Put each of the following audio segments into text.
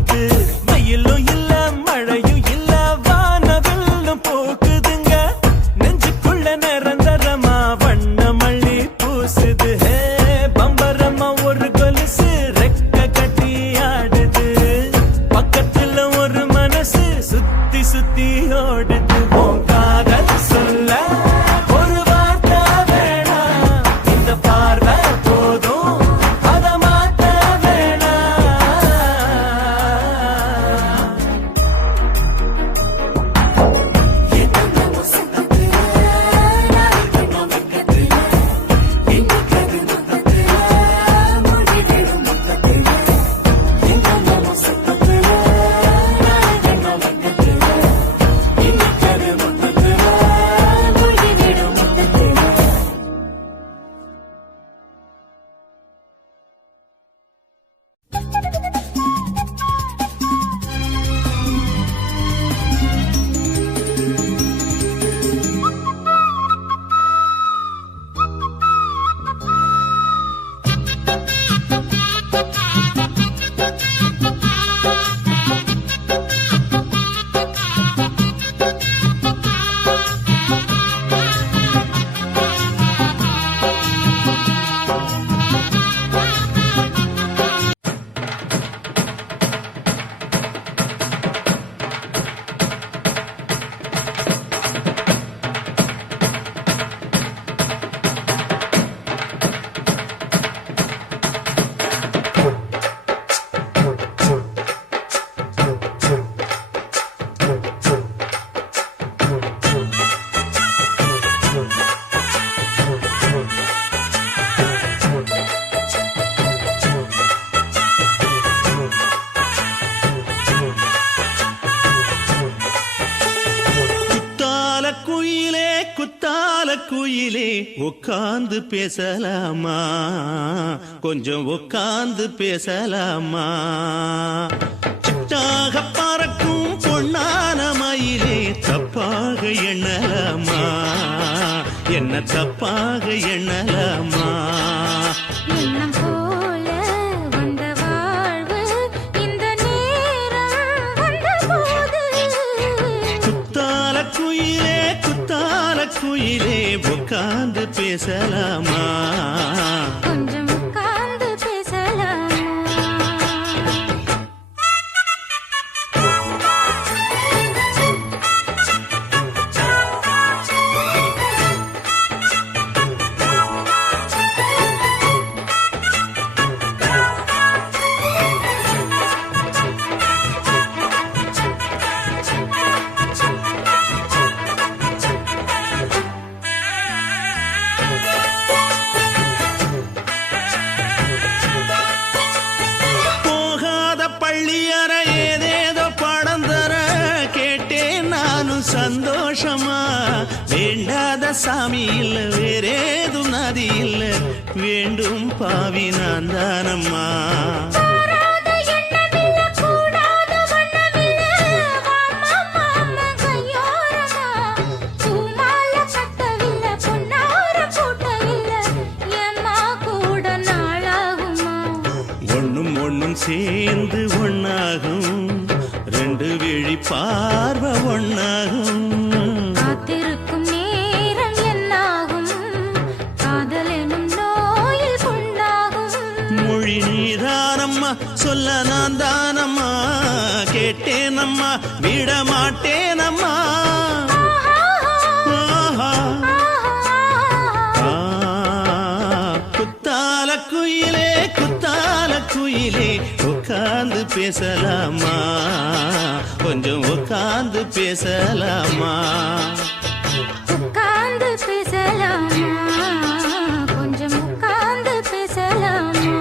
ஆடுது. வெயிலும் இல்ல மழையும் இல்ல வானவில்லும் போக்குதுங்க. நெஞ்சுக்குள்ள நிரந்தரமா வண்ண மல்லி பூசுது. பம்பரமா ஒரு கொலுசு ரெக்க கட்டி ஆடுது. பக்கத்துல ஒரு மனசு சுத்தி சுத்தி ஓடுது. உன் காதல் சொல்ல ஒரு வார்த்தை வேணாம், இந்த பார்வை போதும் அத மாத்த குயிலே உட்கார்ந்து பேசலாமா, கொஞ்சம் உட்கார்ந்து பேசலாமா. சிட்டாக பறக்கும் பொன்னான மயிலே தப்பாக எண்ணலாமா, என்ன தப்பாக எண்ணலாமா. குயிலே உட்கார்ந்து பேசலாமா, கொஞ்சம் உட்கார்ந்து பேசலாமா. சந்தோஷமா வேண்டாத சாமி இல்ல, வேறேதும் நதி இல்ல, வேண்டும் பாவி நான் தானம்மா. ஒண்ணும் ஒண்ணும் சேர்ந்து ஒன்னாகும், ரெண்டு விழி பார்வை ஒன்னாகும். காத்திருக்கும் நேரம் என்னாகும், காதல் எனும் நோயில் புண்ணாகும். மொழி நீதானம்மா, சொல்ல நான் தானம்மா, கேட்டேனம்மா விட மாட்டேனம்மா. குத்தால குயிலே குத்தால குயிலே உட்கார்ந்து பேசலாமா, கொஞ்சம் உட்கார்ந்து பேசலாமா. உட்கார்ந்து பேசலாமா, கொஞ்சம் உட்கார்ந்து பேசலாமா.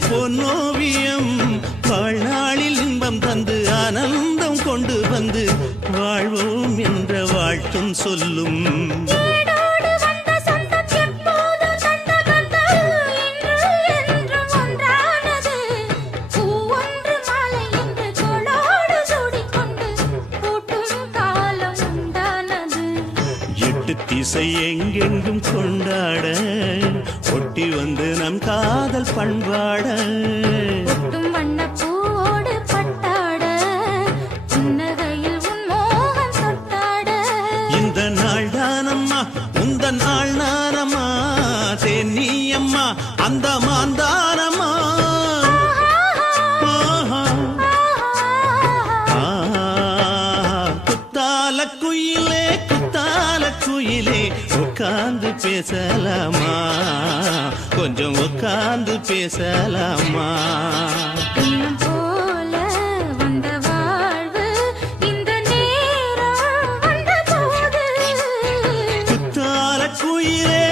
பொன்னோவியம் வாழ்நாளில் இன்பம் தந்து ஆனந்தம் கொண்டு வந்து வாழ்வோம் என்ற வாழ்த்தும் சொல்லும். ஏடோடு வந்த சொந்தம் எப்போதும் தந்த பந்தம் இன்று என்றும் ஒன்றானது. பூ ஒன்று மாலை என்று தோளோடு சூடிக்கொண்டு பூட்டும் காலம் உண்டானது. எட்டு திசை எங்கெங்கும் கொண்டாட ஒட்டி வந்து நம் காதல் பண்பாட ஒட்டும் வண்ணப் பூவோடு பட்டாட புன்னகையில் உன் மோகம் தொட்டாட. இந்த நாள் தானம்மா உந்த நாள் நானம்மா தேனியம்மா அந்த மாந்தானம்மா. குத்தால குயிலே குத்தால குயிலே உட்கார்ந்து பேசலாமா கொஞ்சம் உட்கார்ந்து பேசலாமா. இன்னும் போல வந்த வாழ்வு இந்த நேரம் வந்தபோது. குத்தால குயிலே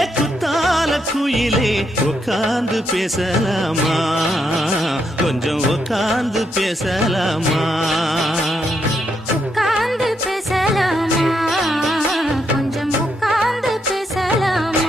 உட்கார்ந்து பேசலாமா கொஞ்சம் உட்கார்ந்து பேசலாமா. உட்கார்ந்து பேசலாமா கொஞ்சம் உட்கார்ந்து பேசலாமா.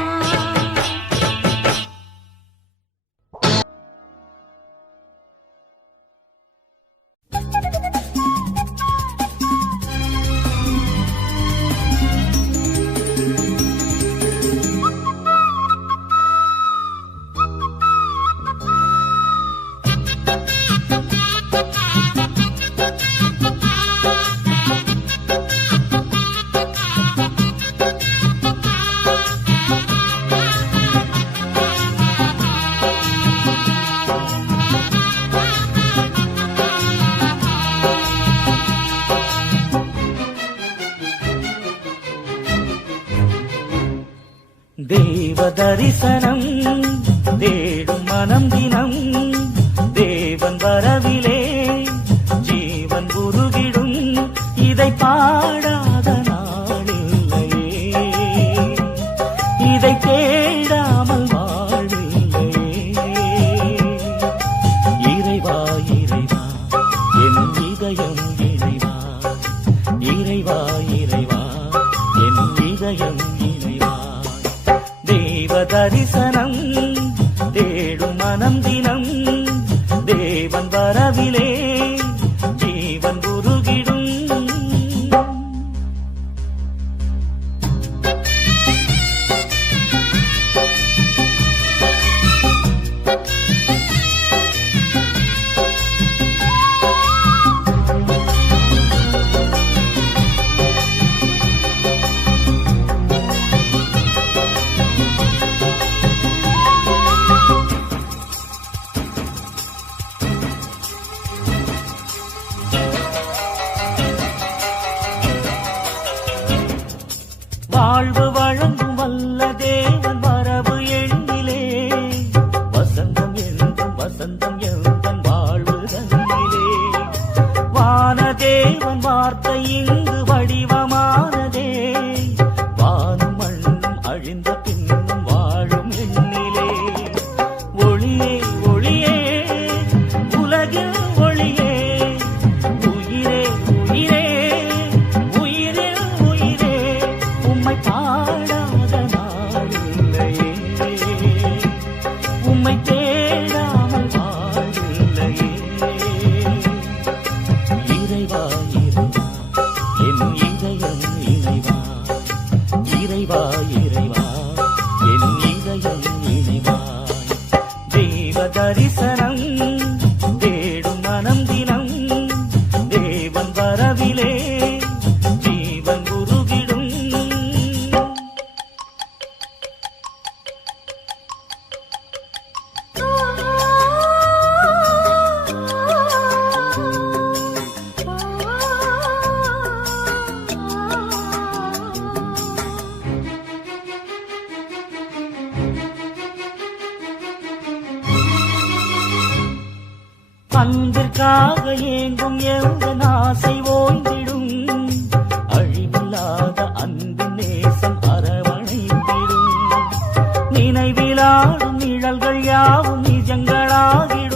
தேவ தரிசனம் தேடும் மனம் தினம் தேவன் வரவிலே ஜீவன் உருகிடும் இதை பாடாத நாளில்லையே இதை தேடாமல் வாழில்லையே. இறைவா இறைவா என் இதயம் இறைவா இறைவா இறைவா என் இதயம் இறைவா. தேவ தரிசனம் தேடும் மனம் தினம் தேவன் வரவிலே ஜீவன் உருகிடும். வாழ்வு வழங்கும் வல்ல தேவன் வரவு எண்ணிலே வசந்தம் என்றும் வசந்தம் எந்தன் வாழ்வு தன்னிலே. வானதேவன் வார்த்தை இங்கு வடிவமானதே வானும் மண்ணும் அழிந்த பின்னும் வாழும் எண்ணிலே. ஒளியே ஒளியே உலகில் ஒளியே உயிரே உயிரே உயிரில் உயிரே உம்மை பாடாத நாளில்லையே உம்மை தேடாமல் வாழில்லையே. இறைவா இறைவா என் இதயம் இறைவா இறைவா இறைவா என் இதயம் இறைவா. தேவ தரிசனம் தேடும் மனம் தினம் தேவன் வரவிலே ஜீவன் உருகிடும். அன்பிற்காக ஏங்கும் எந்த ஆசை ஓய்ந்திடும் அழிவில்லாத அன்பின் நேசம் அரவணைத்திடும். நினைவிலாடும் நிழல்கள் யாவும் நிஜங்களாகிடும்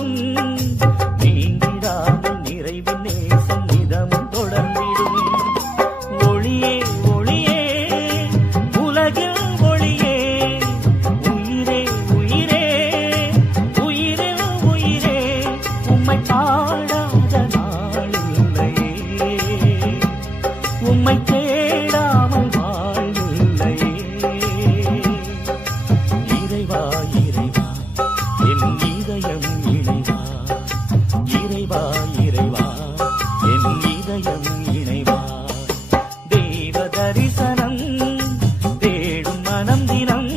இறைவா என் இதயம் இணைவா இறைவா இறைவா என் இதயம் இணைவா தேவ தரிசனம் தேடும் மனம் தினம்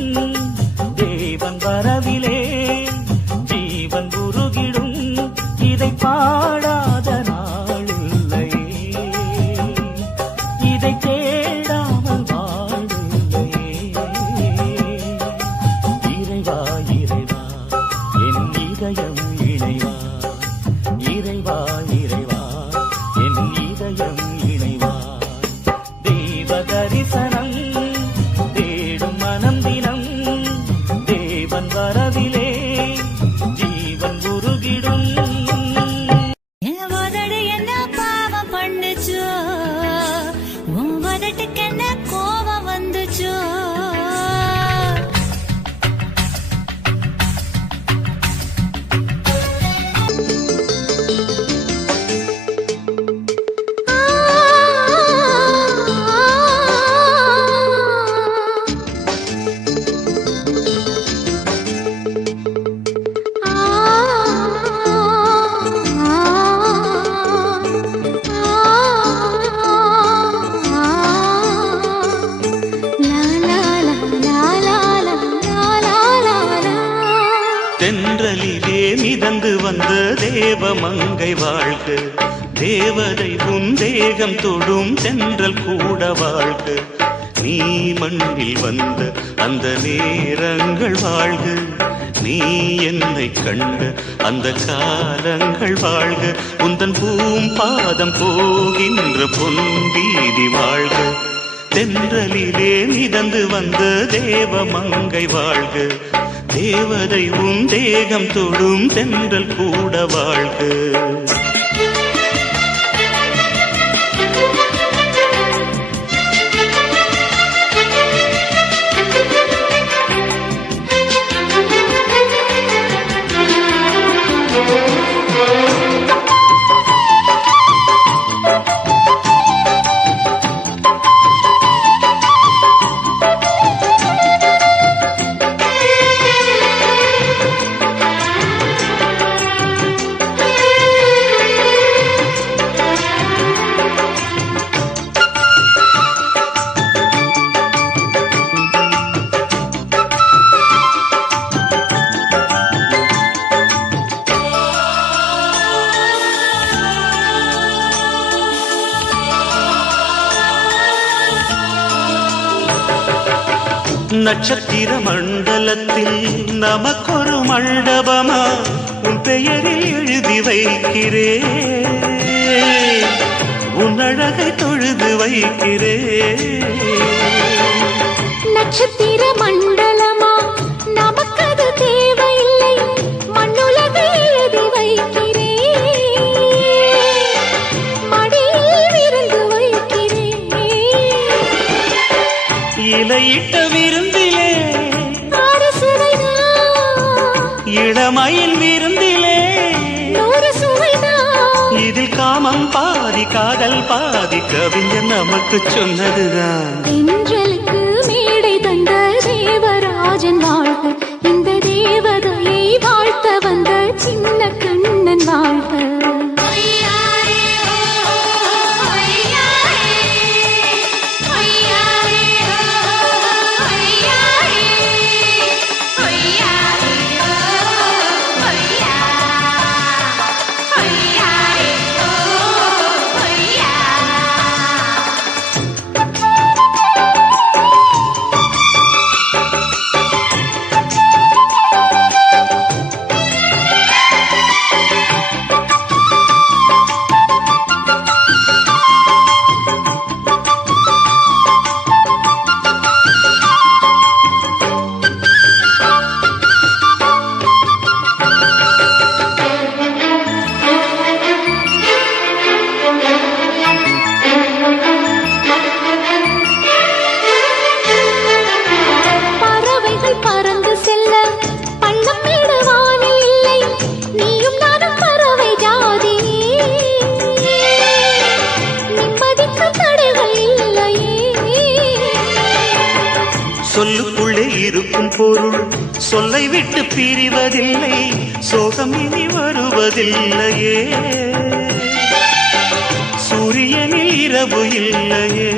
தேவன் வரவிலே ஜீவன் உருகிடும் இதை பாடாத நாளில்லையே இதை தேடாமல் வாழ்வில்லையே இறைவா இறைவா என் இதயம் இணைவா இறைவா இறைவா என் இதயம் இணைவா தேவ தரிசனம் தேடும் மனம் தினம் தேவன் வரவிலே ஜீவன் உருகிடும் என் உதடு என்ன பாவம் பண்ணுச்சோ உன் உதட்டுக்கு என்ன கோபம் வந்துச்சோ தென்றலிலே மிதந்து வந்த தேவ மங்கை வாழ்க தேவதை உன் தேகம் தொடும் தென்றல் கூட வாழ்க நீ மண்ணில் வந்த அந்த நேரங்கள் வாழ்க நீ என்னை கண்ட அந்த காலங்கள் வாழ்க உந்தன் பூம்பாதம் போகின்ற பொன்வீதி வாழ்க தென்றலிலே மிதந்து வந்த தேவ மங்கை வாழ்க தேவதை உன் தேகம் தொடும் தென்றல் கூட வாழ்க நட்சத்திர மண்டலத்தில் நமக்கொரு மண்டபமா உன் பெயரில் எழுதி வைக்கிறேன் உன் அழகை தொழுது வைக்கிறேன் நட்சத்திர மண்டலமா நமக்கது தேவையில்லை மண்ணுலகை எழுதி வைக்கிறேன் மடியில் விருந்து வைக்கிறேன் இலையிட்ட விருந்திலே ஆறு சுவைதான் இளமயில் விருந்திலே நூறு சுவைதான் இதில் காமம் பாதி காதல் பாதி கவிஞர் நமக்கு சொன்னதுதான் தென்றலுக்கு மேடை தந்த தேவராஜன் வாழ்க இந்த தேவதையை வாழ்த்த வந்த சின்ன கண்ணன் வாழ்க சொல்லை விட்டு பிரிவதில்லை, சோகம் இனி வருவதில்லையே. சூரியனில் இரவு இல்லையே.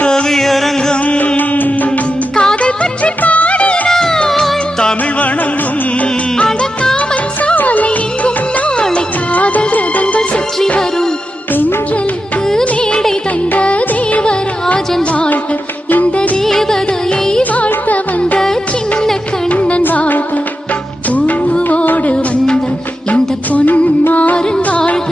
கவியரங்கம் காதல் பற்றி பாடினாள், தமிழ் வணங்கும் அடக்காமல் சாலை எங்கும் நாளை காதல் ரதங்கள் சுற்றி வரும். தென்றலுக்கு மேடை தந்த தேவராஜன் வாழ்க, இந்த தேவதையை வாழ்த்த வந்த சின்ன கண்ணன் வாழ்க. பூவோடு வந்த இந்த பொன்மாறன் வாழ்க,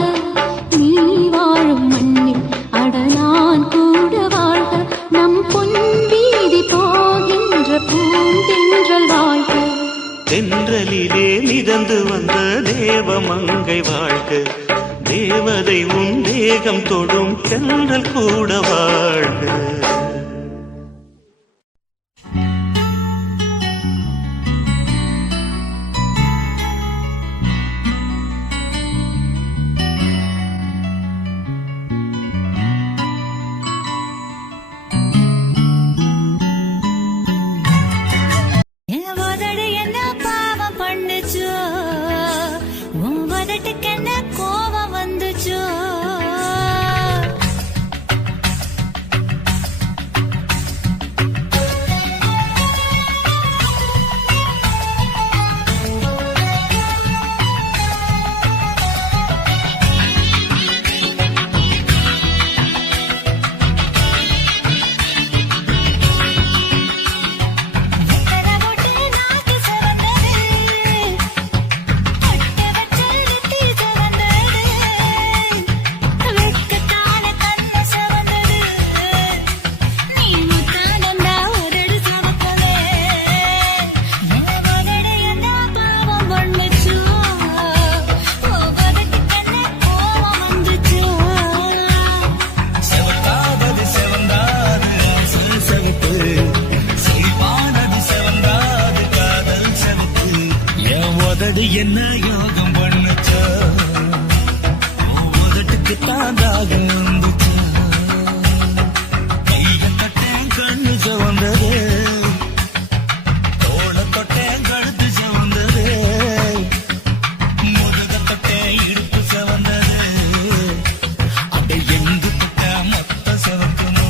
நீ வாழும் மண்ணில் அடலான் கூட வாழ்க. நம் பொன் வீதி போகின்ற பூந்தென்றல் வாழ்க. தென்றலிலே மிதந்து வந்த தேவமங்கை வாழ்க, தேவதை உன் தேகம் தொடும் தென்றல் கூட வாழ்க. என் உதடு என்ன பாவம் பண்ணுச்சோ, உன் உதட்டுக்கு என்ன கோபம் வந்துச்சோ. என்ன யோகம் பண்ணுச்சோ, உதட்டுக்கு தாண்டாக வந்துச்சோ. கைய தொட்டேன் கண்ணு சவந்தது, தோள தொட்டேன் கழுத்து சவந்தது, முதுக தொட்டேன் இடுப்பு சவந்தது. அதை எங்கு தொட்ட மொத்த சவக்குமோ.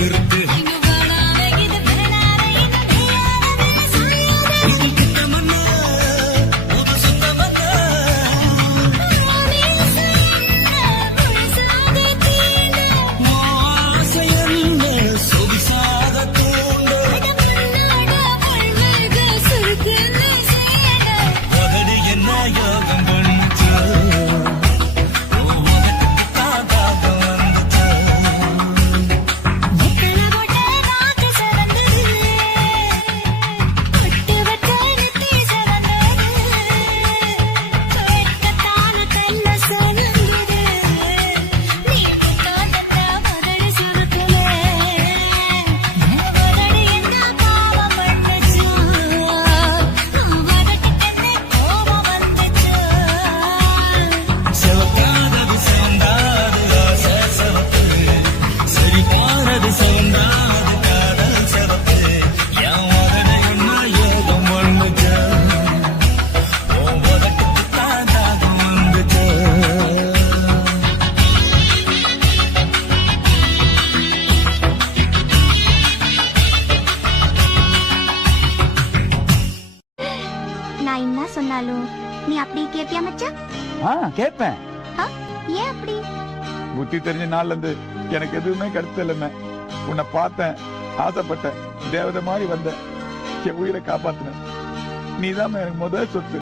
நிறுத்து இது கிட்ட மண்ண புது சுத்த மண்ண ஆசை என்ன சொதிசாக தூண்டு உதடு என்ன யோகம் பண்ணுச்சு செவக்காதது செவந்தாது ஆசை செவப்பு சரிபானது செவந்தாது காதல் செவப்பு என் உதடு என்ன ஏகம் பண்ணுச்சு உன் உதட்டுக்கு தான் தாகம் வந்துச்சு நான் என்ன சொன்னாலும் நீ அப்படி கேப்பியா மச்சான்? கேட்பேன். ஆ, ஏன் அப்படி? புத்தி தெரிஞ்ச நாள்ல இருந்து எனக்கு எதுவுமே கிடைச்சதில்லைமே. உன்னை பார்த்தேன், ஆசைப்பட்டேன், தேவதை மாதிரி வந்த என் உயிரை காப்பாத்தின. நீதான் எனக்கு முதல் சொத்து.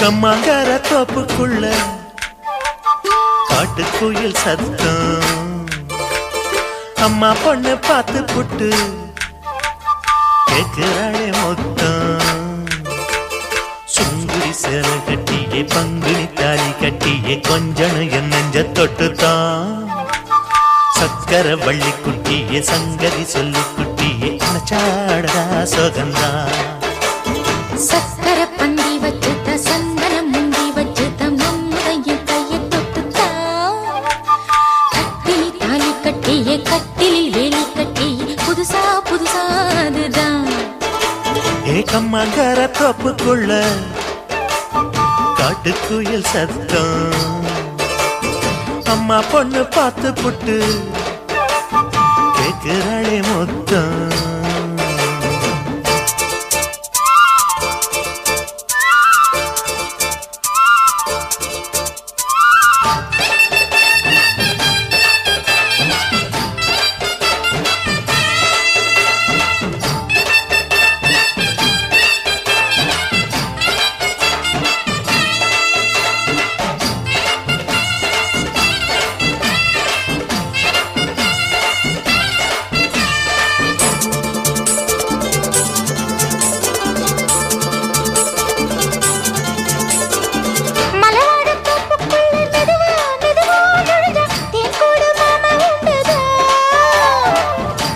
கம்மாங்கார தோப்புக்குள்ள காட்டுக்குயில் சத்தம் அம்மா பொண்ணு பார்த்து புட்டு கேட்கிறாளே மொத்தம் சுங்குடி சேலை கட்டியே பங்குனி தாலி கட்டியே கொஞ்சனு என் நெஞ்ச தொட்டுத்தான் சக்கர வள்ளி குட்டியே சங்கதி சொல்லு குட்டியே நச்சாடா சோகந்தா சக்கர பந்தி வச்சுட்ட சந்தனம் முந்தி வச்சுட்ட மம்முதையும் கையை தொட்டுத்தா கட்டிலி தாலி கட்டியே கட்டிலில் வேலி கட்டியே புதுசா புதுசா அதுதான் ஏகம்மாங்கார தோப்புக்குள்ள காட்டுக்குயில் சத்தம் அம்மா பொண்ணு பார்த்து புட்டு கேட்கிறாளே மொத்தம்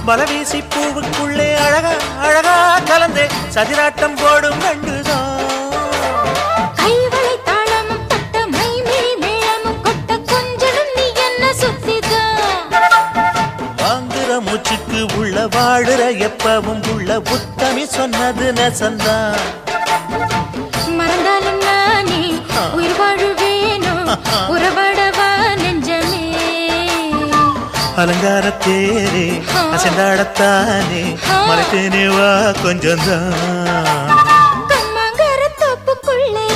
மலவீசி பூவுக்குள்ளே அழகா அழகா கலந்தே சதிராட்டம் போடும் கண்டுதான் கைவளை தாளமும் தட்ட மைமேல் மேளமும் கொட்ட கொஞ்சலும் நீ என்ன சுத்திதான் வாங்குற மூச்சுக்கு உள்ள வாடுற எப்பவும் உள்ள புத்தமி சொன்னது நெசந்தான் மறந்தாலும் நானே உயிர் வாழுவேனோ உறவாடவா நெஞ்சமே அலங்கார தேரே அசைந்தாடத்தானே மறைத்தேனே வா கொஞ்சம்தான் கம்மாங்கார தோப்புக்குள்ளே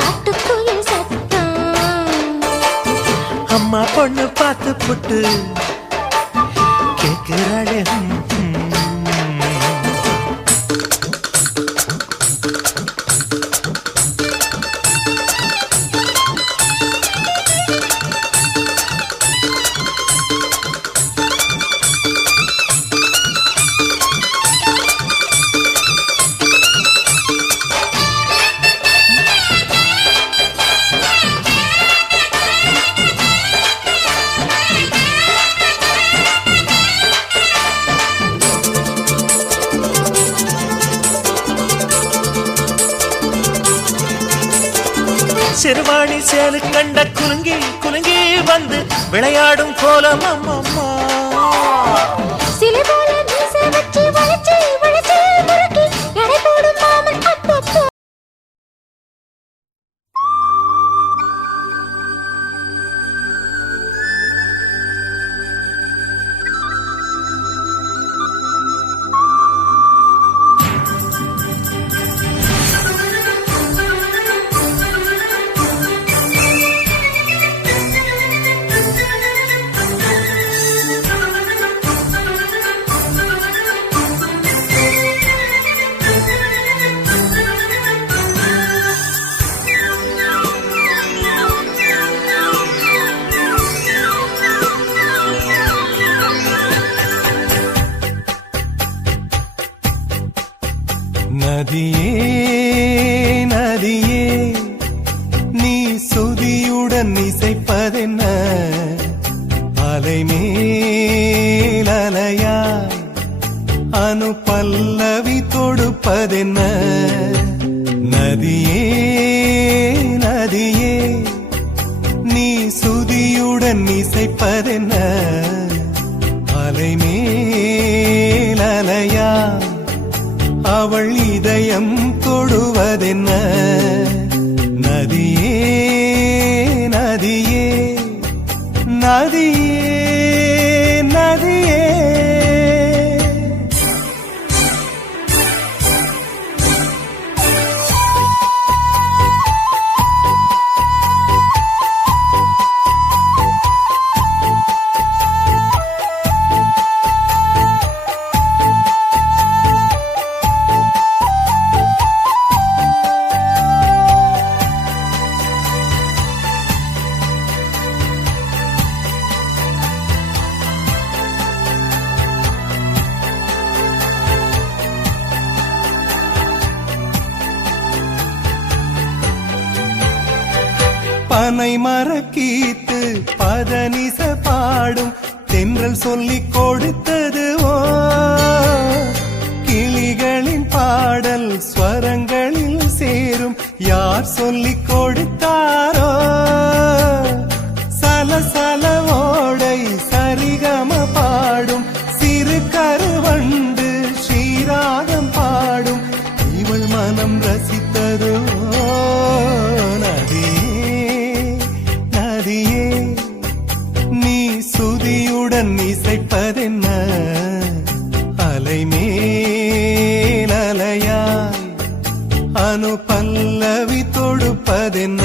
காட்டுக்குயில் சத்தம் அம்மா பொண்ணு பார்த்து புட்டு கேட்கிறாளே சிறுவாணி சேலு கண்ட குலுங்கி குலுங்கி வந்து விளையாடும் கோலம் அம்மம்மா. சிலை போல மீசை வச்சு வளைச்சு வளைச்சு முறுக்கி எடை போடும் மாமன் அப்பப்போ. நதியே நதியே நீ சுதியுடன் இசைப்பதென்ன அலைமேல் அலையாய் அனு பல்லவி தொடுப்பதென்ன நதியே நதியே நீ சுதியுடன் இசைப்பதென்ன அலைமேல் அலையாய் அவள் இதயம் தொடுவதென்ன நதியே நதியே நதியே நதியே பனை மரக்கீத்து பதனிச பாடும் தென்றல் சொல்லிக் கொடுத்தது ஓ கிளிகளின் பாடல் ஸ்வரங்களில் சேரும் யார் சொல்லிக் கொடுத்தாரோ சலசல ஓடை சரிகம பாடும் சிறு கருவண்டு ஸ்ரீராகம் பாடும் இவள் மனம் ரசித்ததோ நீ சுதியுடன் இசைப்பதென்ன அலைமேல் அலையாய் அனு பல்லவி தொடுப்பதென்ன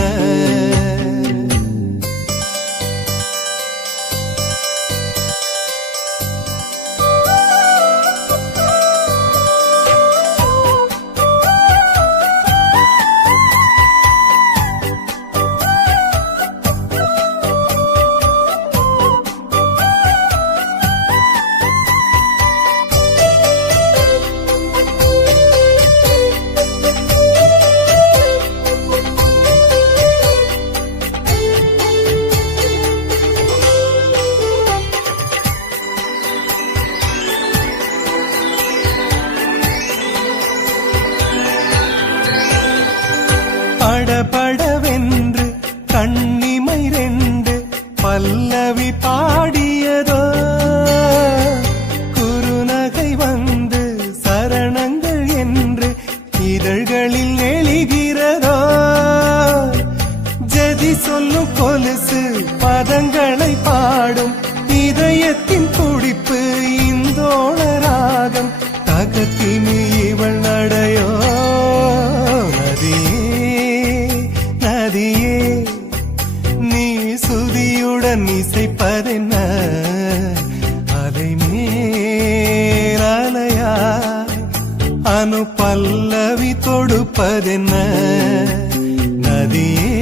படபடவென்று கண்ணிமை ரெண்டு பல்லவி பாடியதோ குறுநகை வந்து சரணங்கள் என்று இதழ்களில் நெளிகிறதோ ஜதி சொல்லும் கொலுசு பதங்களை பாடும் இதயத்தின் துடிப்பு இந்தோள ராகம் தகத்தினி இவள் நடையோ நதியே நீ சுதியுடன் இசைப்பதென்ன அலைமேல் அலையாய் அனு பல்லவி தொடுப்பதென்ன நதியே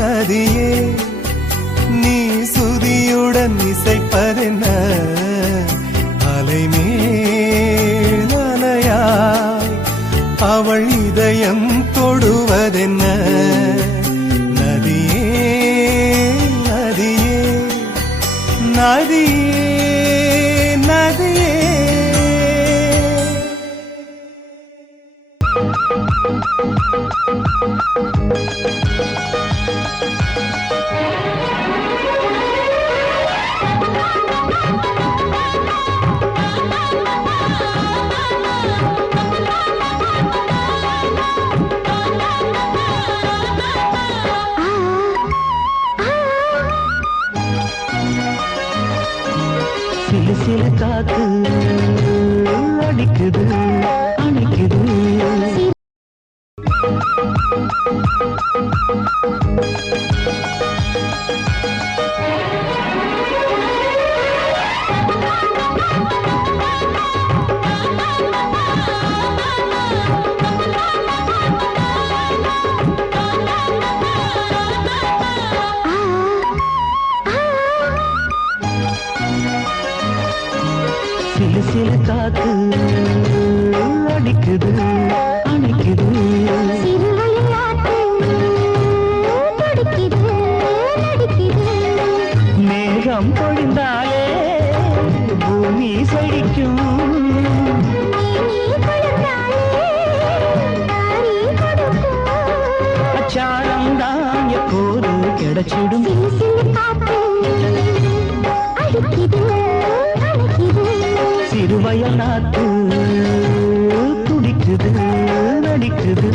நதியே நீ சுதியுடன் இசைப்பதென்ன அலைமேல் அலையாய் அவள் இதயம் தொடுவதென்ன நதியே நதியே நதியே நதியே காத்து அடிக்குது அணைக்குது. சிலு சிலு காத்து அடிக்குது அணைக்குது. சிறுவையாட்டு துடிக்குது நடிக்குது. மேகம் பொழிந்தாலே பூமி செழிக்கும். நீ கொடுத்தாலே தாரி கொடுக்கும். அச்சாரம் தான் எப்போது கிடைச்சிடும். சிலு சிலு காத்து அடிக்குது அணைக்குது. சிறுவயல் நாத்து துடிக்குது நடிக்குது.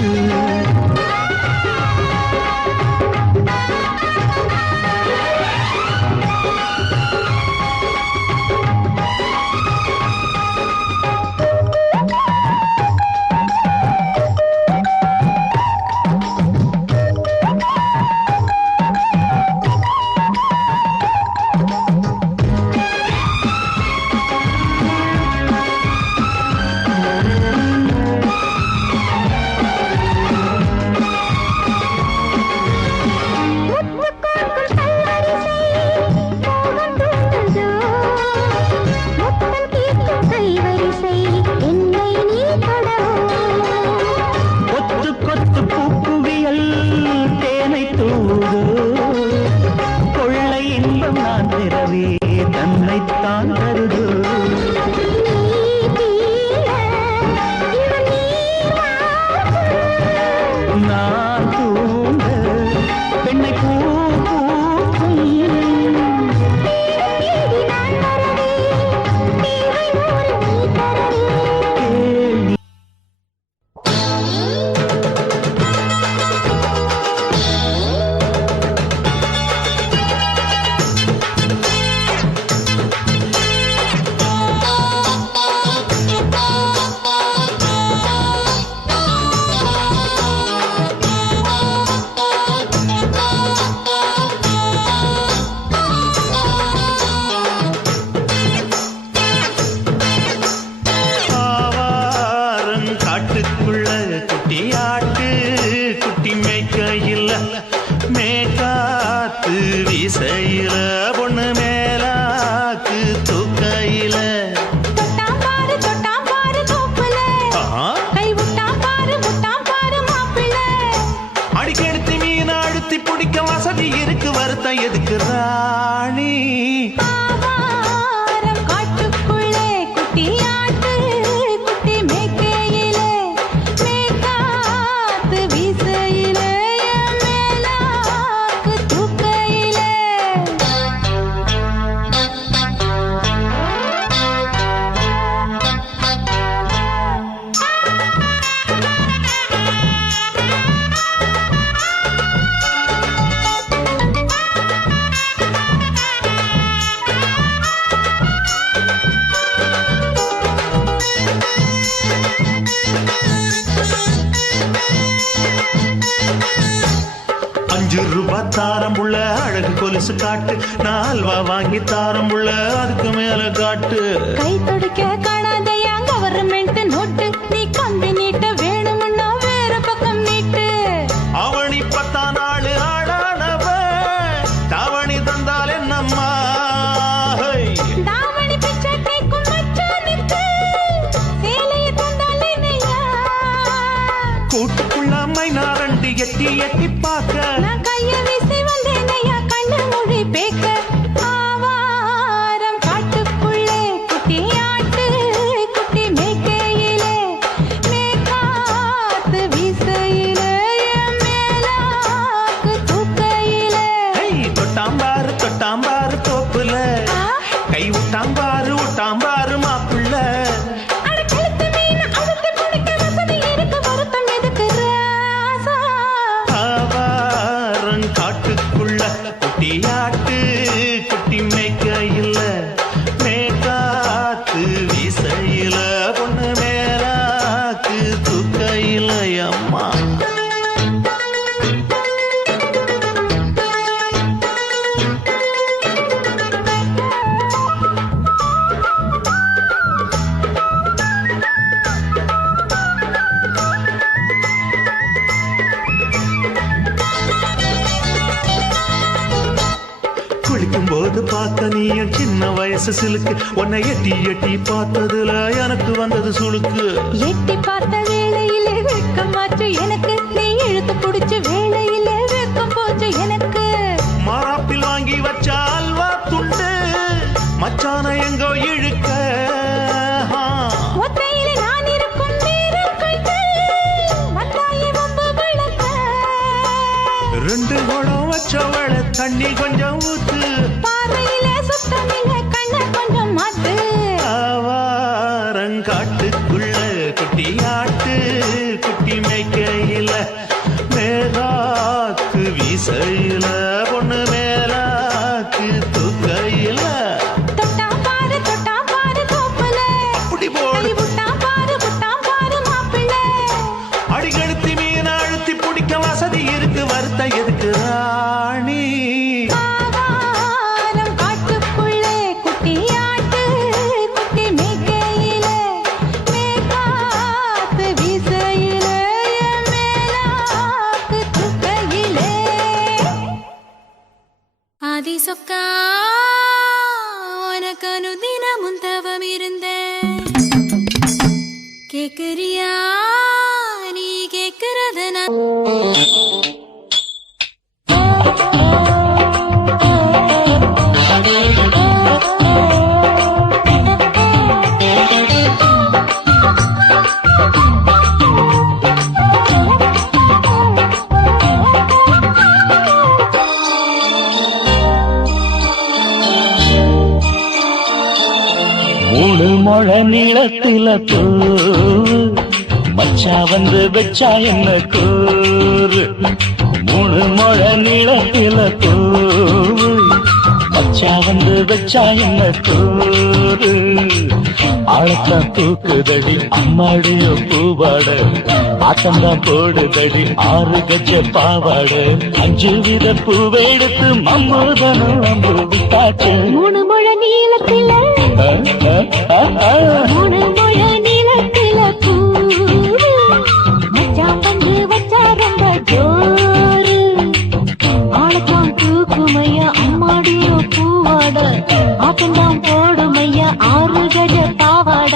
கொத்து கொத்து பூக்குவியல் தேனை தூது. கொள்ளை இன்பம் நான் பெறவே தன்னைத்தான் தருது. நான் தூங்க பெண்ணை பூ பூக்கும். கேள்வி ஆவாரம் காட்டுக்குள்ள குட்டி ஆட்டு குட்டி மேய்க்கையில் மேக்காத்து வீசையில பொண்ணு மேலாக்கு தூக்கையில. தொட்டாம் பாரு தோப்புல ஆஹா, கை விட்டாம் பாரு மாப்பிள்ளை. அடிக்கெடுத்து மீன் அழுத்தி பிடிக்க வசதி இருக்கு, வருத்தம் எதுக்கு ராணி? ஆவாரம் காட்டுக்குள்ளே குட்டியாட்டு குட்டி மேய்க்கையிலே மேய்க்காத்து வீசையிலே என் மேலாக்கு தூக்கையிலே. ₹5 தாரம் உள்ள அழகு கொலுசு காட்டு, 4 வாங்கி தாரம் உள்ள அதுக்கு மேல காட்டு. கை துடிக்க காணாதையா கவர்மெண்ட் நோட்டு, நீ கம்பி நீட்ட வேணும்னா வேற பக்கம் நீட்டு. அவனி 10 நாள் ஆடானவ தாவணி தந்தால் என்னம்மா? தாவணி பிச்சை கேக்கும் மச்சானுக்கு சேலையை தந்தாலே நெய்யா. கூட்டுக்குள்ள மைனா 2 எட்டி எட்டி பார்க்க. நான் கைய வீசி வந்தேன் ஐயா கண்ணு மொழி பேக்க. ஆவாரம் காட்டுக்குள்ளே குட்டியாட்டு மனசு சிலுக்கு உன்னை எட்டி எட்டி பார்த்ததுல எனக்கு வந்தது சுளுக்கு எட்டி பார்த்த வேளையிலே வெட்கமாச்சு எனக்கு, நீ இழுத்து பிடிச்ச வேளையிலே வெட்கம் போச்சு எனக்கு. மாறாப்பில் வாங்கி வச்ச அல்வா துண்டு மச்சான எங்கோ இழுக்க ஒத்தையிலே நான் இருக்கும் நேரம் கண்டு வந்தாயே வம்பு விளக்க. ரெண்டு குடம் வச்சவள தண்ணி கொஞ்சம் ஊத்து பாறையிலே சுத்தமில்லை கண்ண கொஞ்சம் மாத்து. ஆவாரங்காட்டுக்குள்ள குட்டி ஆட்டு குட்டி மேய்க்கையில மேலாக்கு வீசையில பொண்ணு மேலாக்கு தூக்கையில தொட்டா பாரு தோப்புல, அப்படி போடு கை விட்டா பாரு மாப்பிள்ளை. அடிக்கழுத்தி மீன் அழுத்தி பிடிக்க வசதி இருக்கு வருத்த எதுக்கு ராணி ஆவாரம் காட்டுக்குள்ளே குட்டியாட்டு குட்டி மேய்க்கையில மேற்காத்து வீசையில என் மேலாக்கு தூக்கையிலே. ஆதி சொக்கா உனக்கு அனுதினமும் தவம் இருந்தேன், கேக்குறியா நீ கேக்குறத நான். மூணு முழ நீளத்தில கூறு மச்சா வந்து வச்சா என்ன கூறு. மூணு முழ நீளத்தில கூறு மச்சா வந்து வச்சா என்ன கூறு. ஆழத்தான் தூக்குதடி அம்மாடியோ பூவாட, ஆட்டம்தான் போடுதடி 6 கஜ பாவாட. 5 வித பூவெடுத்து மம்மூதனும் அம்பு விட்டாச்சு. மூணு முழ நீளத்தில மூணு முழ நீளத்தில பூவு மச்சான் வந்து வச்சா ரொம்ப ஜோரு. ஆளத்தான் தூக்குமையா அம்மாடியோ பூவாட, ஆட்டம்தான் போடுமையா 6 கஜ பாவாட.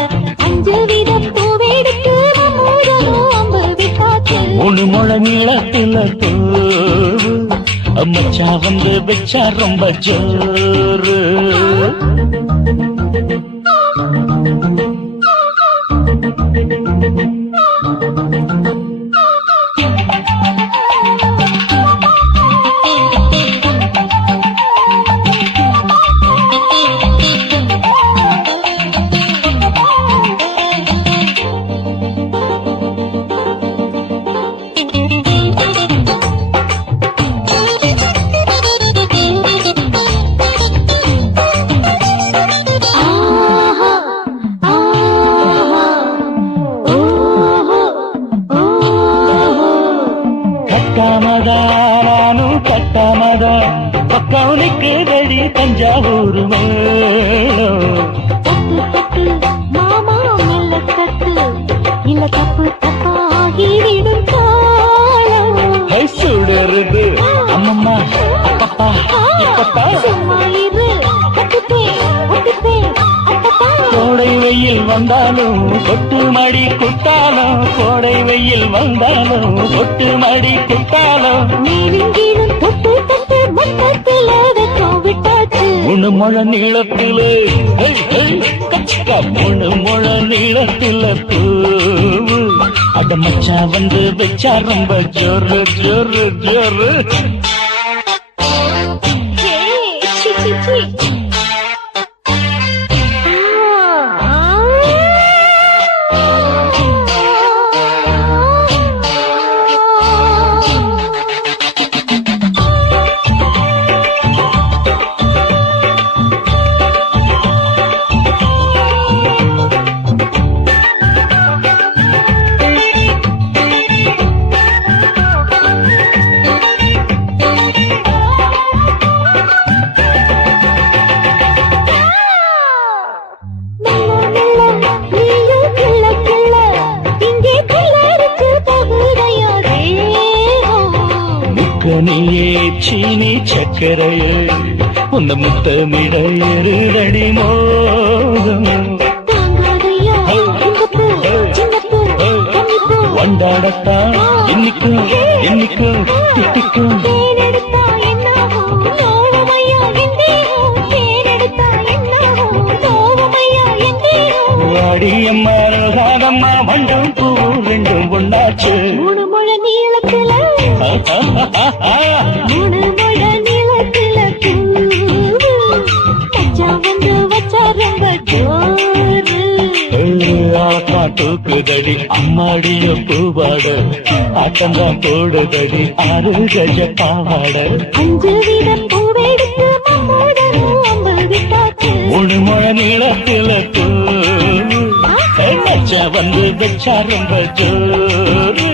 5 வித பூவெடுத்து மம்மூதனும் அம்பு விட்டாச்சு. மூணு முழ நீளத்தில பூவு மச்சா வந்து வச்சா ரொம்ப ஜோரு. கட்டாமதா பக்கவுனுக்கு கடி தஞ்சாவூர் மேளம். தட்டு தட்டு மாமா மெல்ல தட்டு, இல்ல தப்பு தப்பாகிவிடும் காலம். சுடருது அம்மம்மா அப்பப்பா இப்பப்பா. சும்மா இரு கட்டுப்பேன் ஒட்டுப்பேன் அப்பப்பா. கோடை வெயில் வந்தாலும் கொட்டு மடி குத்தாலும், கோடை வெயில் வந்தாலும் கொட்டு மடி குத்தாலும். நீரிங்கீழும் தொட்டு தொட்டு மொத்தத்தில் வெக்கம் விட்டாச்சு. மூணு முழ நீளத்திலே கச்சிக்கா, மூணு முழ நீளத்தில பூவு அட மச்சா வந்து வச்சா ரொம்ப ஜோரு ஜோரு ஜோரு. சி சி சி. சீனி சக்கரையே உன்னை முத்தமிட ஏறுதடி மோகம் தாங்காதையா இந்த பூ சின்ன பூ கன்னிப்பூ வண்டாடத்தான் இன்னிக்கும் இன்னிக்கும் திட்டிக்கும் தேனெடுத்தா என்னாகும் நோவுமையா எந்தேகும் தேனெடுத்தா என்னாகும் நோவுமையா எந்தேகும் வாடியம்மா ரோகாதம்மா மண்டும் பூ ரெண்டும் ஒண்ணாச்சு மூணு முழ நீளத்துல மூணு முழ நீளத்துல மச்சா வந்து வச்சா ரொம்ப ஜோரு காட்டுக்குதடி அம்மாடிய பூவாட ஆட்டந்தான் போடுதடி 6 கஜ பாவாட 5 வீத பூவெடுத்து மம்மோடனும் அம்பு விட்டாச்சு 3 முழ நீளத்துல பூ மச்சா வந்து வச்சா ரொம்ப ஜோரு